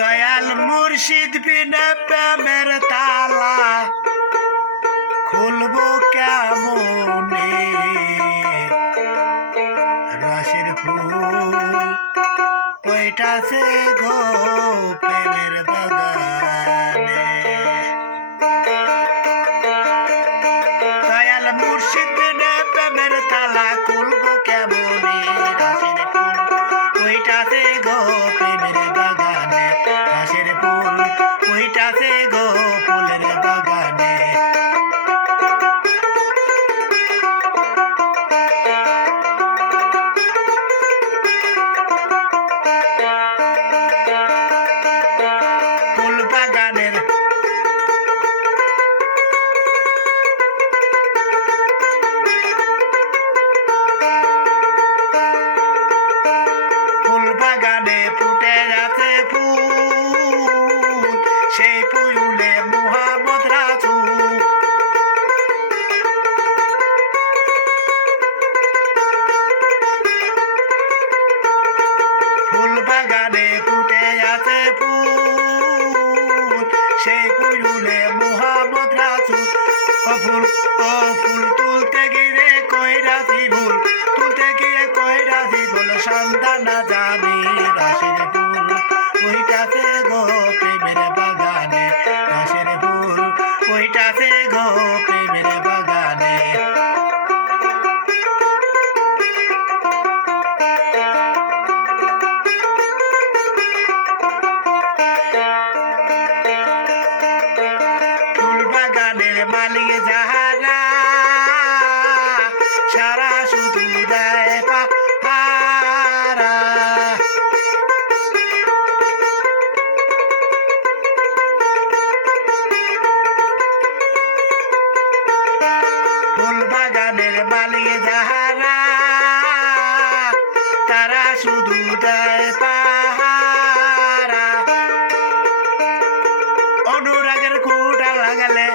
দয়াল মুর্শিদ বিনে প্রেমের তালা খুলবো কেমনে, রসের ফুল ওইটাছে গো প্রেমের বাগানে। দয়াল মুর্শিদ বিনে প্রেমের তালা খুলবো কেমনে, রসের ফুল ওইটাছে গো প্রেমের বাগানে, রসের ফুল ওইটাছে গো ফুলের বাগানে। ফুল বাগানের ফুল বাগানে ফুটে যাচ্ছে ফুল, সেই ফুলে মুহাম্মদ রাসূল। ফুল বাগানে ফুটে যাচ্ছে ফুল, সেই ফুলে মুহাম্মদ রাসূল। ও ফুল তুলতে গিয়ে কইরাছি ভুল, তুলতে গিয়ে কইরাছি ভুল, সন্তান না জানি রসের ফুল ওইটাছে গো প্রেমের বাগানে, রসের ফুল ওইটাছে গো প্রেমের বাগানে। ফুল বাগানের মালিক যাহারা সারা শুধু দেয় পাহারা, ফুল বাগানের মালিক যাহারা তারা শুধু দেয় পাহারা। অনুরাগের খুঁটা লাগালে,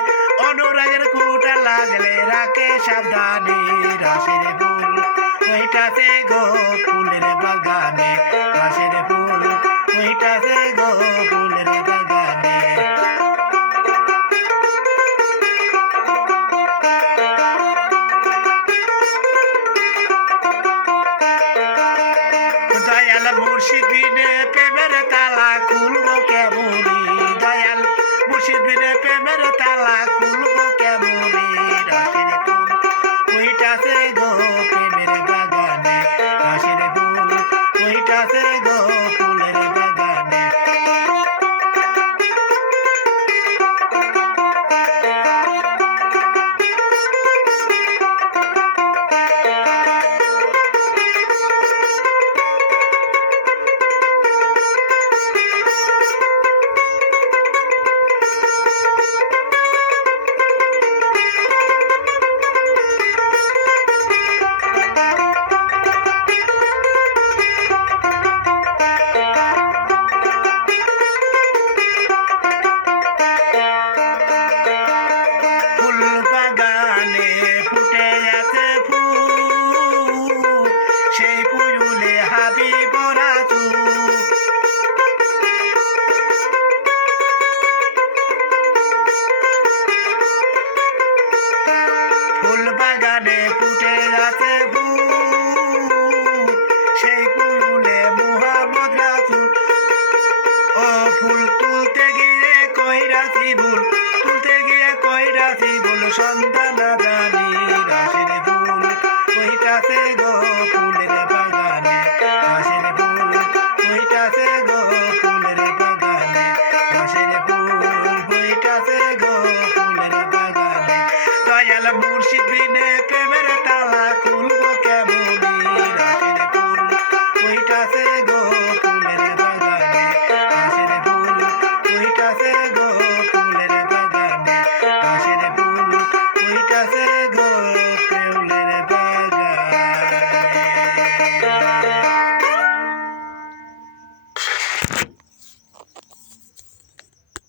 অনুরাগের খুঁটা লাগলে রাখে সাবধানে, রসের ফুল ওইটাছে গো ফুলের বাগানে, রসের ফুল ওইটাছে গো ফুলের বাগানে। দয়াল মুর্শিদ বিনে প্রেমের তালা খুলবো কেমনে, দয়াল মুর্শিদ বিনে প্রেমের তালা খুলবো কেমনে, রসের ফুল ওইটাছে গো প্রেমের বাগানে, রসের ফুল তুলতে গিয়ে কইরাছি ভুল, তুলতে গিয়ে কইরাছি ভুল, সন্তান জানি